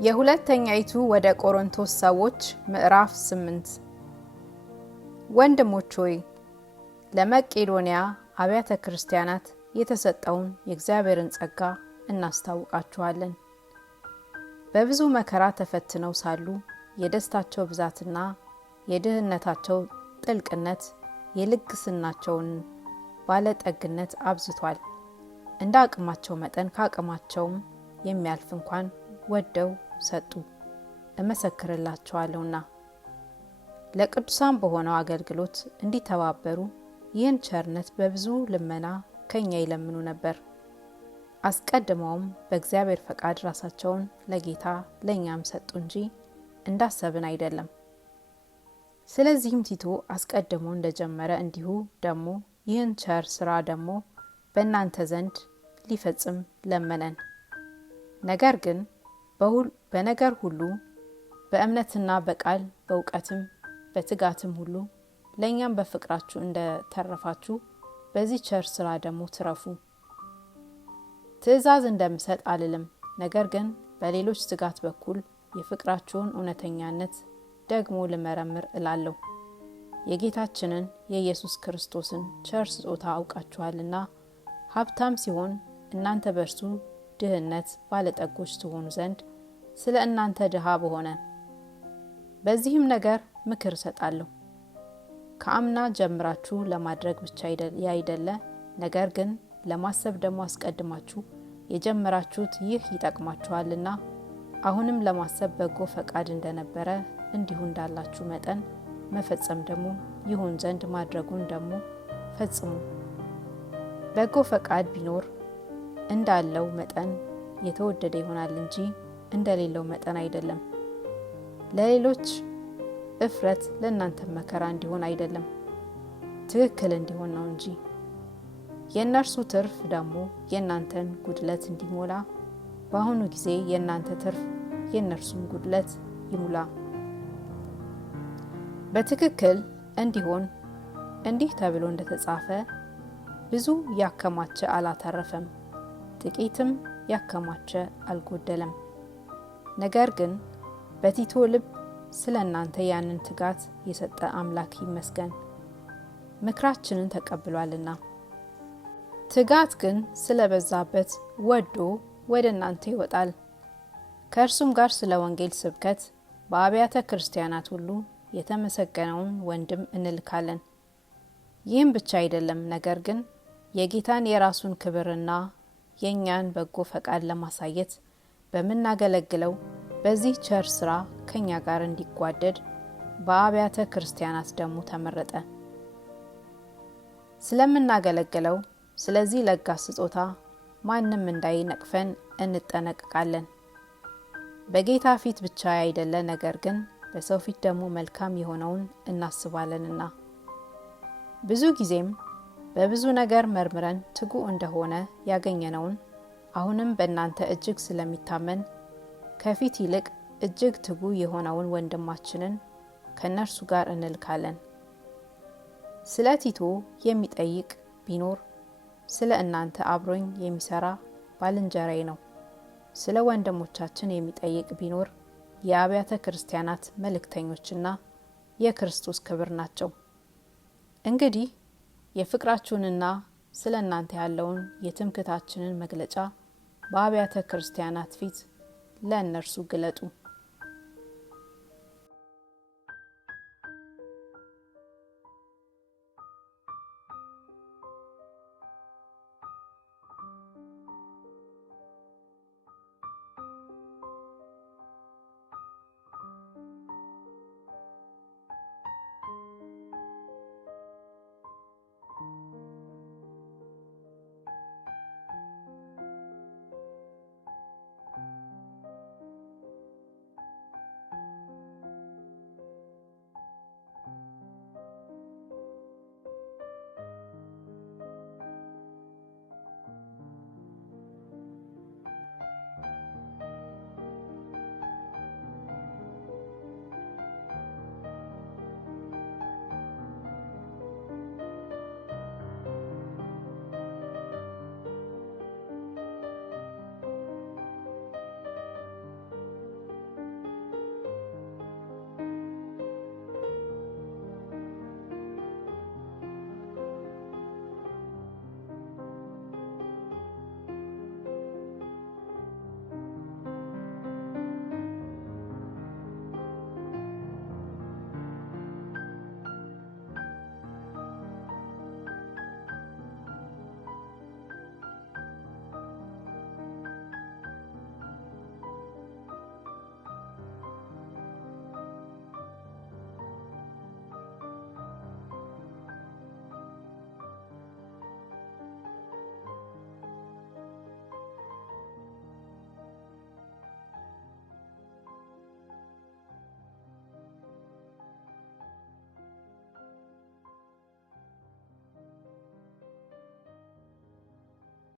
የሁለተኛይቱ ወደ ቆሮንቶስ ሰዎች ምዕራፍ 8 ወንድሞች ሆይ ለመቄዶንያ አብያተ ክርስቲያናት የተሰጠውን የእግዚአብሔርን ጸጋ እናስታውቃችኋለን። በብዙ መከራ ተፈትነው ሳሉ የደስታቸው ብዛትና የድህነታቸው ጥልቅነት የልግስናቸውን ባለጠግነት አብዝቷል። እንደ አቅማቸው መጠን ከአቅማቸውም የሚያልፍ እንኳን ወደው ሰጡ፣ እመሰክርላቸዋለሁና። ለቅዱሳን በሆነው አገልግሎት እንዲተባበሩ ይህን ቸርነት በብዙ ልመና ከኛ ይለምኑ ነበር። አስቀድመውም በእግዚአብሔር ፈቃድ ራሳቸውን ለጌታ ለእኛም ሰጡ እንጂ እንዳሰብን አይደለም። ስለዚህም ቲቶ አስቀድሞ እንደጀመረ እንዲሁ ደግሞ ይህን ቸር ስራ ደግሞ በእናንተ ዘንድ ሊፈጽም ለመነን። ነገር ግን በነገር ሁሉ በእምነትና በቃል በእውቀትም በትጋትም ሁሉ ለእኛም በፍቅራችሁ እንደተረፋችሁ በዚህ ቸር ስራ ደግሞ ትረፉ። ትእዛዝ እንደምሰጥ አልልም፣ ነገር ግን በሌሎች ትጋት በኩል የፍቅራችሁን እውነተኛነት ደግሞ ልመረምር እላለሁ። የጌታችንን የኢየሱስ ክርስቶስን ቸር ስጦታ አውቃችኋልና ሀብታም ሲሆን እናንተ በእርሱ ድህነት ባለጠጎች ትሆኑ ዘንድ ስለ እናንተ ድሃ በሆነ። በዚህም ነገር ምክር እሰጣለሁ። ከአምና ጀምራችሁ ለማድረግ ብቻ ያይደለ፣ ነገር ግን ለማሰብ ደግሞ አስቀድማችሁ የጀመራችሁት ይህ ይጠቅማችኋልና አሁንም ለማሰብ በጎ ፈቃድ እንደነበረ እንዲሁ እንዳላችሁ መጠን መፈጸም ደግሞ ይሁን ዘንድ ማድረጉን ደግሞ ፈጽሙ። በጎ ፈቃድ ቢኖር እንዳለው መጠን የተወደደ ይሆናል እንጂ እንደሌለው መጠን አይደለም። ለሌሎች እፍረት ለእናንተ መከራ እንዲሆን አይደለም፣ ትክክል እንዲሆን ነው እንጂ። የእነርሱ ትርፍ ደግሞ የእናንተን ጉድለት እንዲሞላ፣ በአሁኑ ጊዜ የእናንተ ትርፍ የእነርሱን ጉድለት ይሙላ። በትክክል እንዲሆን እንዲህ ተብሎ እንደተጻፈ ብዙ ያከማቸ አላተረፈም፣ ጥቂትም ያከማቸ አልጎደለም። ነገር ግን በቲቶ ልብ ስለ እናንተ ያንን ትጋት የሰጠ አምላክ ይመስገን፣ ምክራችንን ተቀብሏልና። ትጋት ግን ስለበዛበት ወዶ ወደ እናንተ ይወጣል። ከእርሱም ጋር ስለ ወንጌል ስብከት በአብያተ ክርስቲያናት ሁሉ የተመሰገነውን ወንድም እንልካለን። ይህም ብቻ አይደለም፣ ነገር ግን የጌታን የራሱን ክብርና የእኛን በጎ ፈቃድ ለማሳየት በምናገለግለው በዚህ ቸር ስራ ከኛ ጋር እንዲጓደድ በአብያተ ክርስቲያናት ደግሞ ተመረጠ። ስለምናገለግለው ስለዚህ ለጋስ ስጦታ ማንም እንዳይነቅፈን እንጠነቀቃለን። በጌታ ፊት ብቻ አይደለ፣ ነገር ግን በሰው ፊት ደግሞ መልካም የሆነውን እናስባለንና። ብዙ ጊዜም በብዙ ነገር መርምረን ትጉ እንደሆነ ያገኘነውን አሁንም በእናንተ እጅግ ስለሚታመን ከፊት ይልቅ እጅግ ትጉ የሆነውን ወንድማችንን ከነርሱ ጋር እንልካለን። ስለ ቲቶ የሚጠይቅ ቢኖር ስለ እናንተ አብሮኝ የሚሰራ ባልንጀራዬ ነው። ስለ ወንድሞቻችን የሚጠይቅ ቢኖር የአብያተ ክርስቲያናት መልእክተኞችና የክርስቶስ ክብር ናቸው። እንግዲህ የፍቅራችሁንና ስለ እናንተ ያለውን የትምክህታችንን መግለጫ በአብያተ ክርስቲያናት ፊት ለእነርሱ ግለጡ።